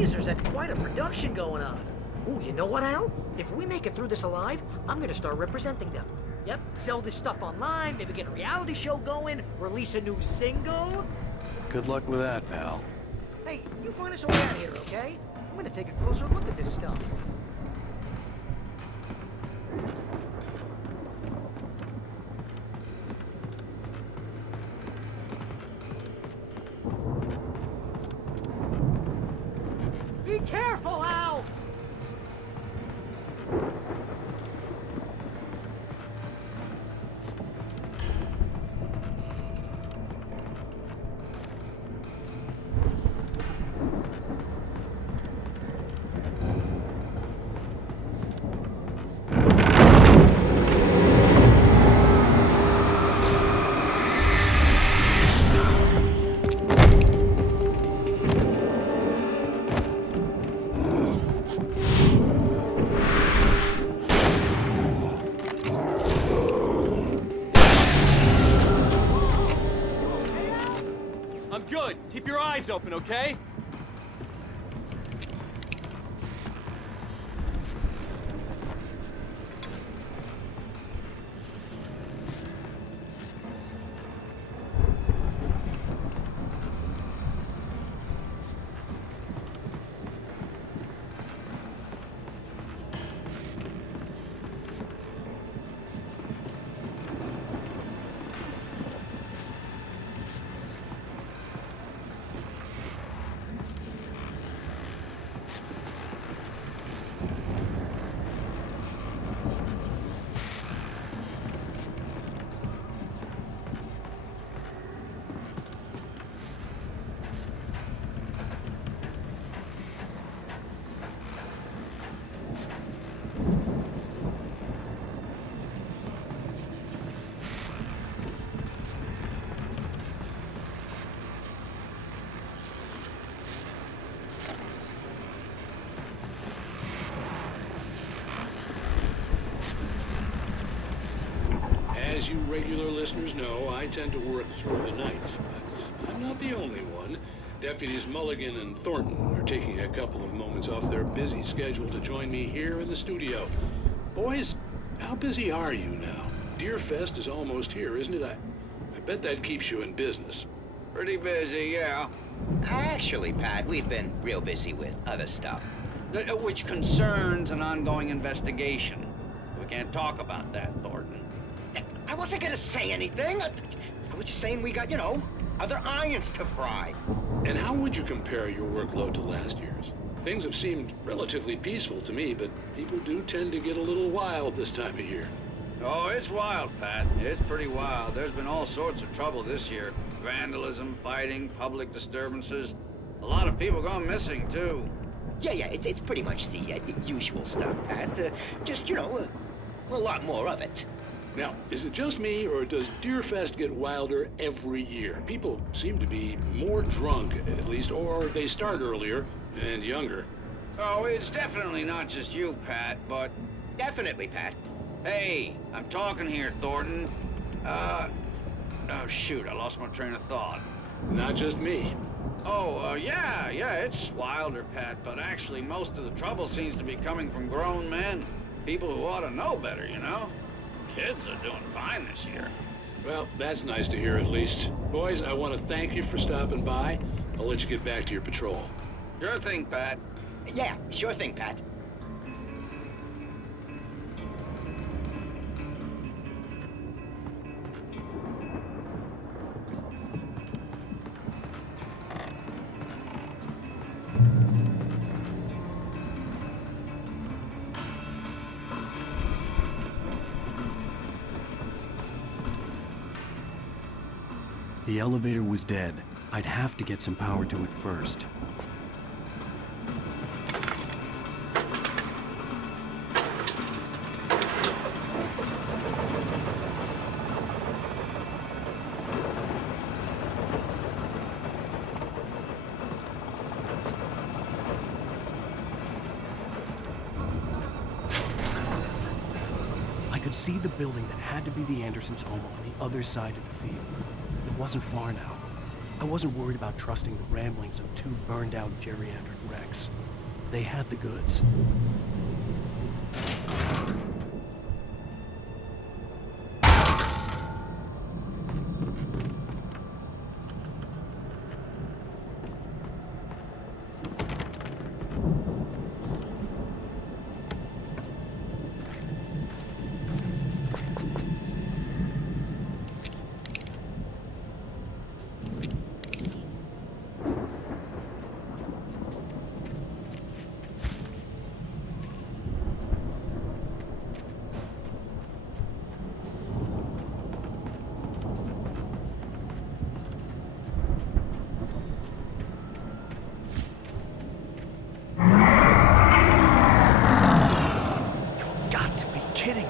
Caesar's had quite a production going on. Ooh, you know what, Al? If we make it through this alive, I'm gonna start representing them. Yep, sell this stuff online, maybe get a reality show going, release a new single. Good luck with that, pal. Hey, you find us a way out here, okay? I'm gonna take a closer look at this stuff. Be careful, Al! I'm good. Keep your eyes open, okay? As you regular listeners know, I tend to work through the night, but I'm not the only one. Deputies Mulligan and Thornton are taking a couple of moments off their busy schedule to join me here in the studio. Boys, how busy are you now? Deerfest is almost here, isn't it? I bet that keeps you in business. Pretty busy, yeah. Actually, Pat, we've been real busy with other stuff. Which concerns an ongoing investigation. We can't talk about that, Thornton. I wasn't gonna say anything. I was just saying we got, other irons to fry. And how would you compare your workload to last year's? Things have seemed relatively peaceful to me, but people do tend to get a little wild this time of year. Oh, it's wild, Pat. It's pretty wild. There's been all sorts of trouble this year. Vandalism, fighting, public disturbances. A lot of people gone missing, too. Yeah, it's pretty much the usual stuff, Pat. Just, a lot more of it. Now, is it just me, or does Deerfest get wilder every year? People seem to be more drunk, at least, or they start earlier and younger. Oh, it's definitely not just you, Pat, but... Definitely, Pat. Hey, I'm talking here, Thornton. Oh, shoot, I lost my train of thought. Not just me. Oh, yeah, it's wilder, Pat, but actually most of the trouble seems to be coming from grown men. People who ought to know better, Kids are doing fine this year. Well, that's nice to hear at least. Boys, I want to thank you for stopping by. I'll let you get back to your patrol. Sure thing, Pat. Yeah, sure thing, Pat. The elevator was dead. I'd have to get some power to it first. I could see the building that had to be the Andersons' home on the other side of the field. It wasn't far now. I wasn't worried about trusting the ramblings of two burned-out geriatric wrecks. They had the goods. Got to be kidding me.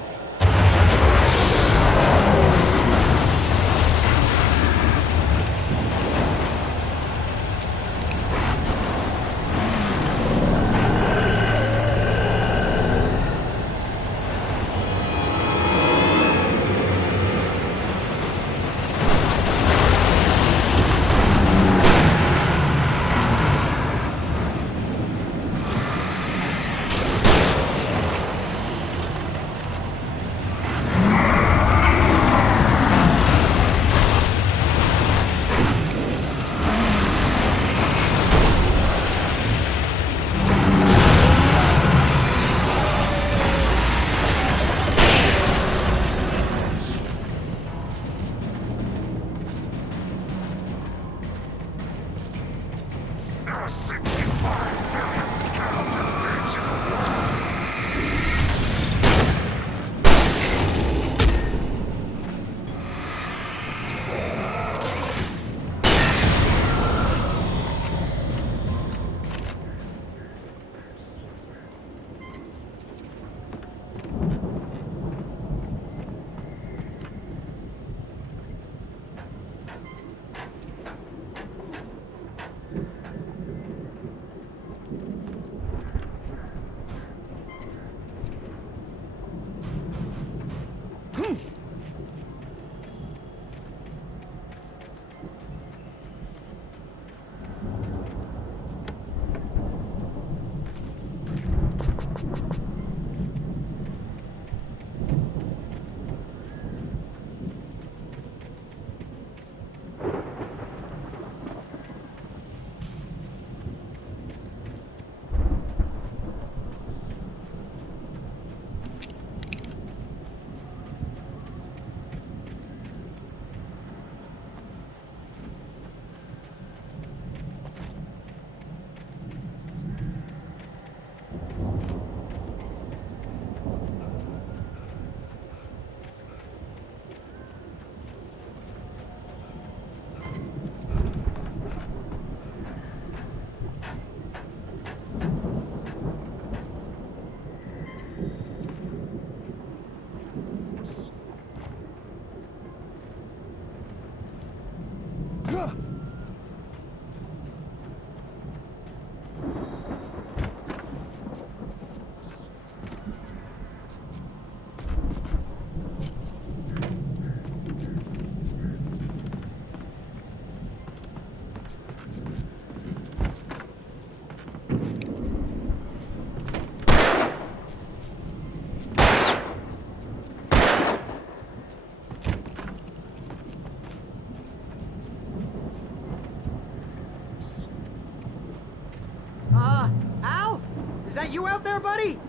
Al? Is that you out there, buddy?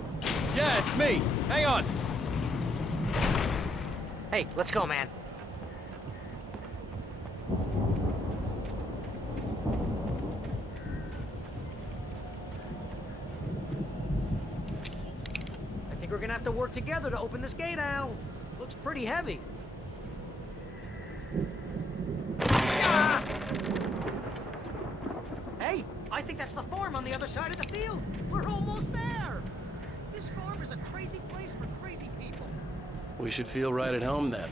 Yeah, it's me. Hang on. Hey, let's go, man. I think we're gonna have to work together to open this gate, Al. Looks pretty heavy. Ah! Hey, I think that's the farm on the other side of the field. We're almost there. This farm is a crazy place for crazy people. We should feel right at home then.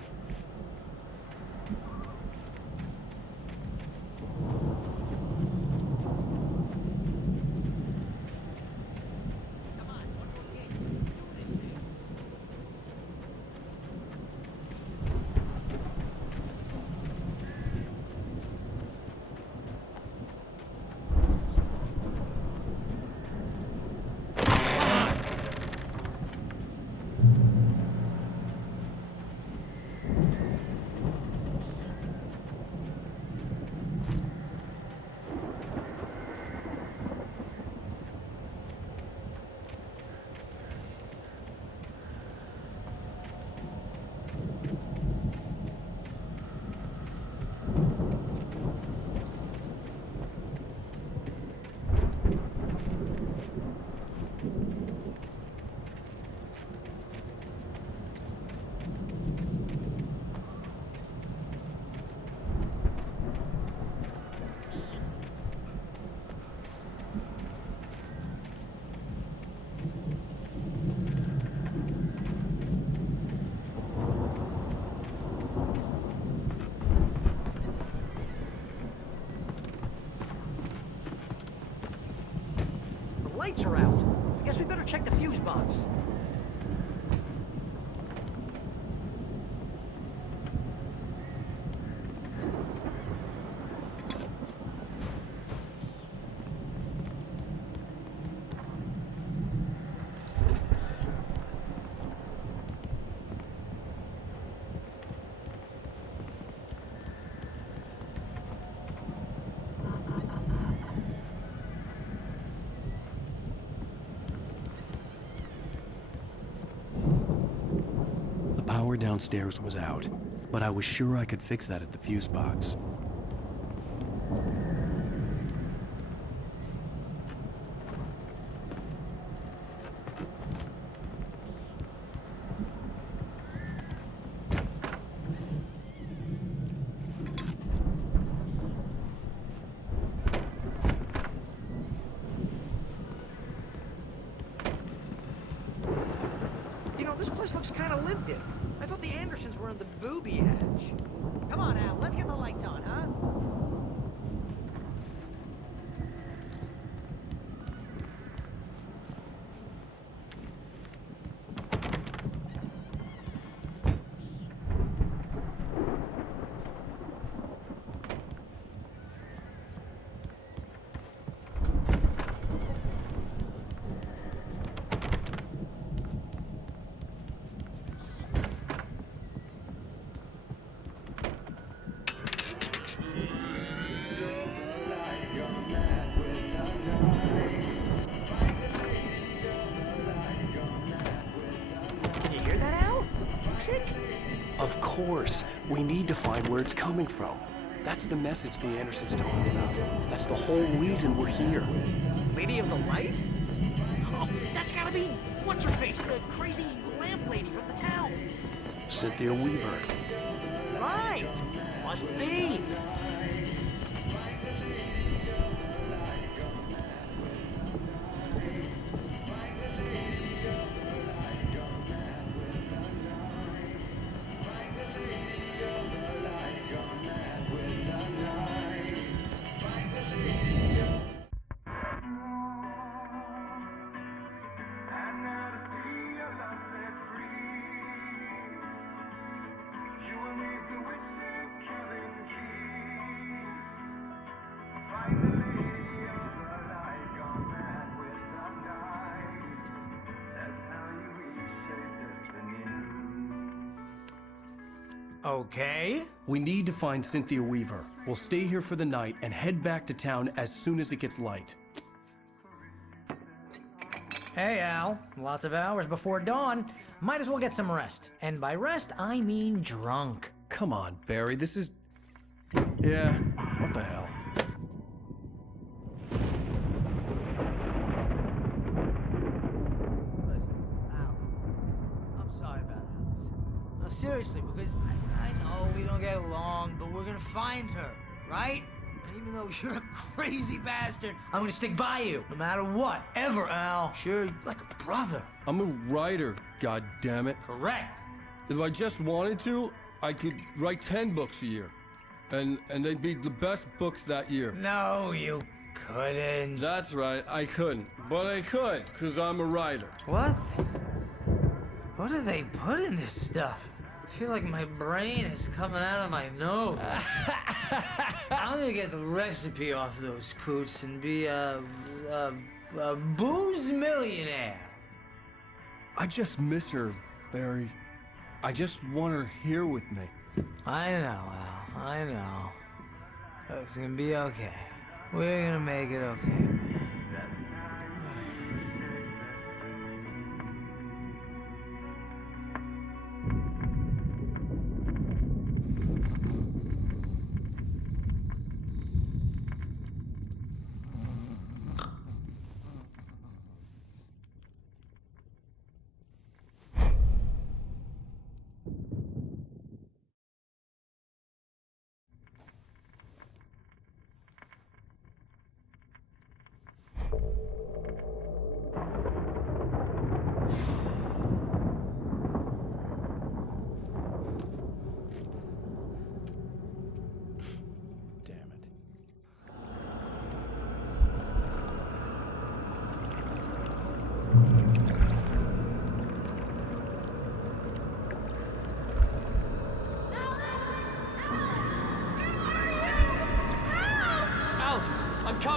Come on, one more gate. Let's do this thing. lights are out. I guess we better check the fuse box. The power downstairs was out, but I was sure I could fix that at the fuse box. You know, this place looks kind of lived in. I thought the Andersons were in the booby hatch. Come on, Al, let's get the lights on, huh? You hear that, Al? Music? Of course, we need to find where it's coming from. That's the message the Andersons talked about. That's the whole reason we're here. Lady of the Light? Oh, that's gotta be what's-her-face, the crazy lamp lady from the town. Cynthia Weaver. Right. Must be. Okay. We need to find Cynthia Weaver. We'll stay here for the night and head back to town as soon as it gets light. Hey, Al. Lots of hours before dawn. Might as well get some rest. And by rest, I mean drunk. Come on, Barry, this is... Yeah, what the hell? Listen, Al. I'm sorry about this. No, seriously, because I know we don't get along, but we're gonna find her, right? And even though you're a crazy bastard, I'm gonna stick by you, no matter what, ever, Al. Sure, you're like a brother. I'm a writer, god damn it. Correct. If I just wanted to, I could write 10 books a year. And they'd be the best books that year. No, you couldn't. That's right, I couldn't. But I could, because I'm a writer. What? What do they put in this stuff? I feel like my brain is coming out of my nose. I'm gonna get the recipe off those coots and be a booze millionaire. I just miss her, Barry. I just want her here with me. I know, Al. I know. It's gonna be okay. We're gonna make it okay.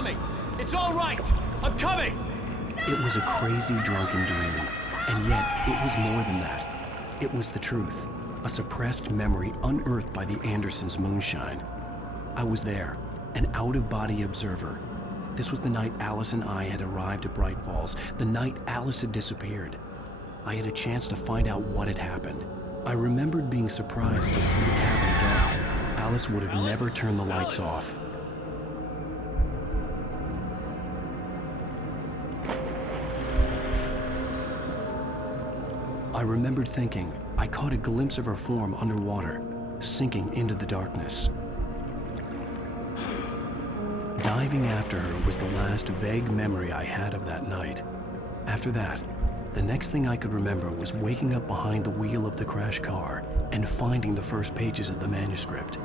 coming! It's all right! I'm coming! It was a crazy, drunken dream, and yet it was more than that. It was the truth, a suppressed memory unearthed by the Andersons' moonshine. I was there, an out-of-body observer. This was the night Alice and I had arrived at Bright Falls, the night Alice had disappeared. I had a chance to find out what had happened. I remembered being surprised to see the cabin dark. Alice would have never turned the lights off. I remembered thinking I caught a glimpse of her form underwater, sinking into the darkness. Diving after her was the last vague memory I had of that night. After that, the next thing I could remember was waking up behind the wheel of the crashed car and finding the first pages of the manuscript.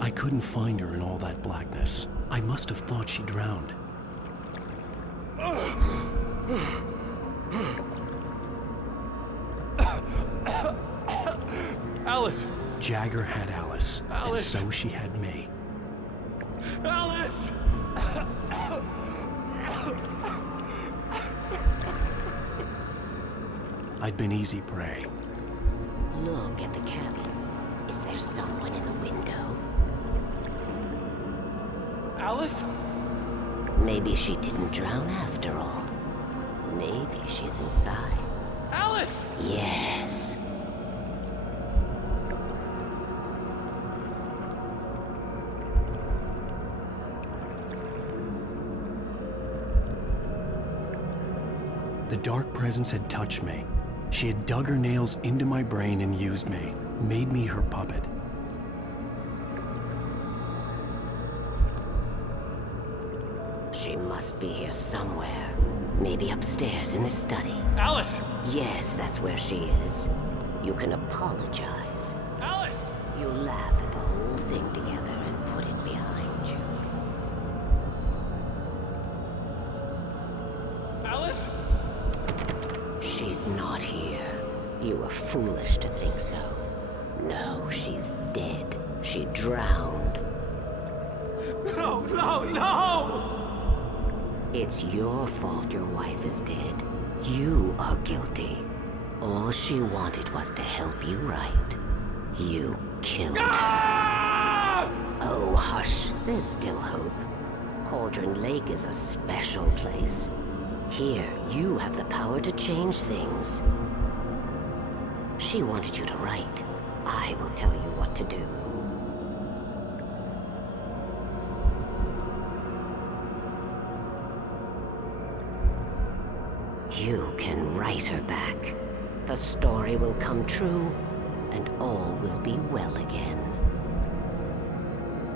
I couldn't find her in all that blackness. I must have thought she drowned. Alice! Jagger had Alice, Alice. And so she had me. Alice! I'd been easy prey. Look at the cabin. Is there someone in the window? Alice? Maybe she didn't drown after all. Maybe she's inside. Alice! Yes. The dark presence had touched me. She had dug her nails into my brain and used me, made me her puppet. She must be here somewhere. Maybe upstairs in the study. Alice! Yes, that's where she is. You can apologize. Alice! You laugh at the whole thing together and put it behind you. Alice? She's not here. You were foolish to think so. No, she's dead. She drowned. No, no, no! It's your fault your wife is dead. You are guilty. All she wanted was to help you right. You killed her. Oh, hush. There's still hope. Cauldron Lake is a special place. Here, you have the power to change things. She wanted you to write. I will tell you what to do. You can write her back. The story will come true, and all will be well again.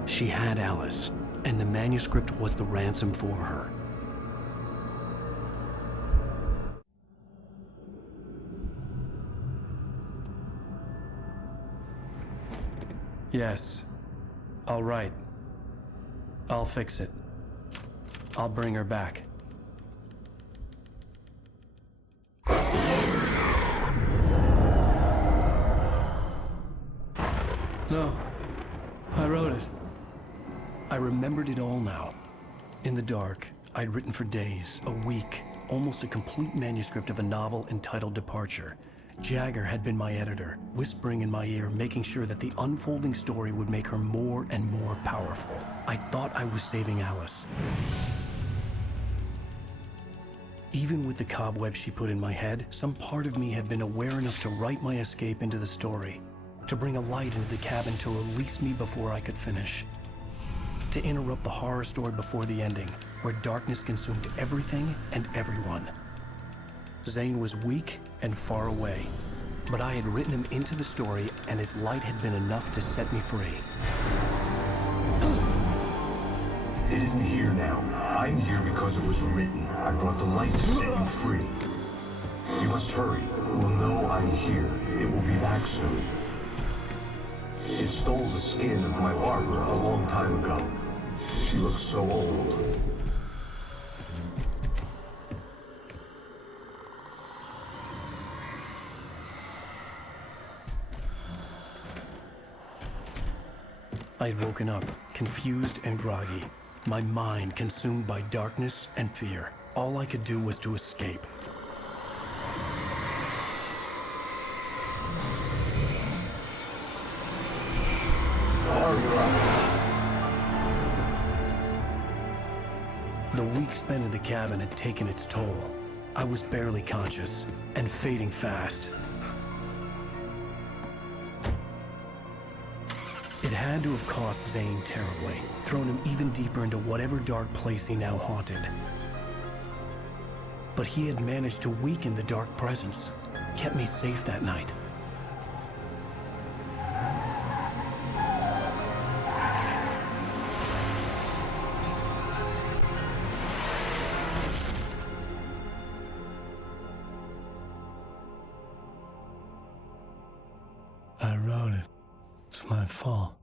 She had Alice, and the manuscript was the ransom for her. Yes. I'll write. I'll fix it. I'll bring her back. No. I wrote it. I remembered it all now. In the dark, I'd written for days, a week, almost a complete manuscript of a novel entitled Departure. Jagger had been my editor, whispering in my ear, making sure that the unfolding story would make her more and more powerful. I thought I was saving Alice. Even with the cobwebs she put in my head, some part of me had been aware enough to write my escape into the story, to bring a light into the cabin to release me before I could finish, to interrupt the horror story before the ending, where darkness consumed everything and everyone. Zane was weak and far away, but I had written him into the story, and his light had been enough to set me free. It isn't here now. I'm here because it was written. I brought the light to set you free. You must hurry. It will know I'm here. It will be back soon. It stole the skin of my Barbara a long time ago. She looks so old. I had woken up, confused and groggy, my mind consumed by darkness and fear. All I could do was to escape. The week spent in the cabin had taken its toll. I was barely conscious and fading fast. It had to have cost Zane terribly, thrown him even deeper into whatever dark place he now haunted. But he had managed to weaken the dark presence, kept me safe that night. I wrote it. It's my fault.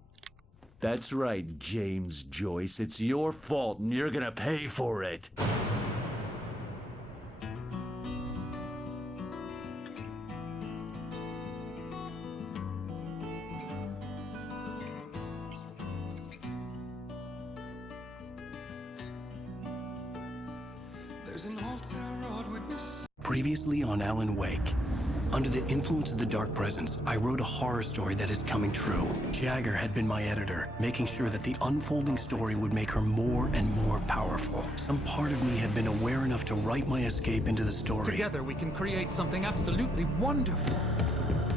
That's right, James Joyce. It's your fault, and you're gonna pay for it. There's an old town road witness. Previously on Alan Wake. Under the influence of the dark presence, I wrote a horror story that is coming true. Jagger had been my editor, making sure that the unfolding story would make her more and more powerful. Some part of me had been aware enough to write my escape into the story. Together we can create something absolutely wonderful.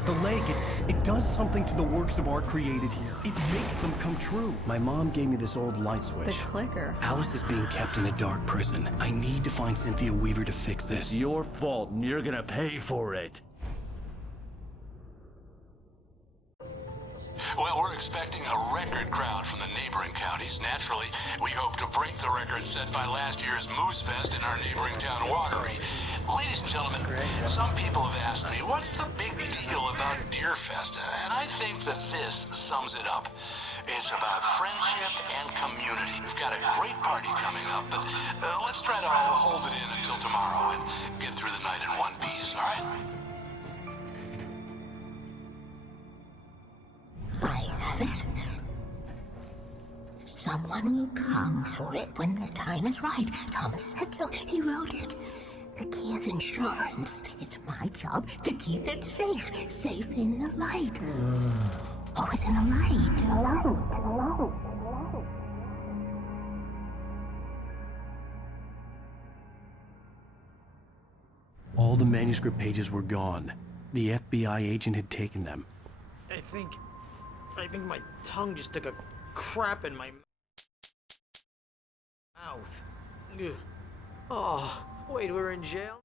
The lake, it does something to the works of art created here. It makes them come true. My mom gave me this old light switch. The clicker. Alice is being kept in a dark prison. I need to find Cynthia Weaver to fix this. It's your fault, and you're gonna pay for it. Well, we're expecting a record crowd from the neighboring counties. Naturally, we hope to break the record set by last year's Moose Fest in our neighboring town, Watery. Ladies and gentlemen, some people have asked me, what's the big deal about Deerfest? And I think that this sums it up. It's about friendship and community. We've got a great party coming up, but let's try to hold it in until tomorrow and get through the night in one piece, all right? I have it. Someone will come for it when the time is right. Thomas said so. He wrote it. The key is insurance. It's my job to keep it safe. Safe in the light. Always in the light. All the manuscript pages were gone. The FBI agent had taken them. I think my tongue just took a crap in my mouth. Ugh. Oh, wait, we're in jail?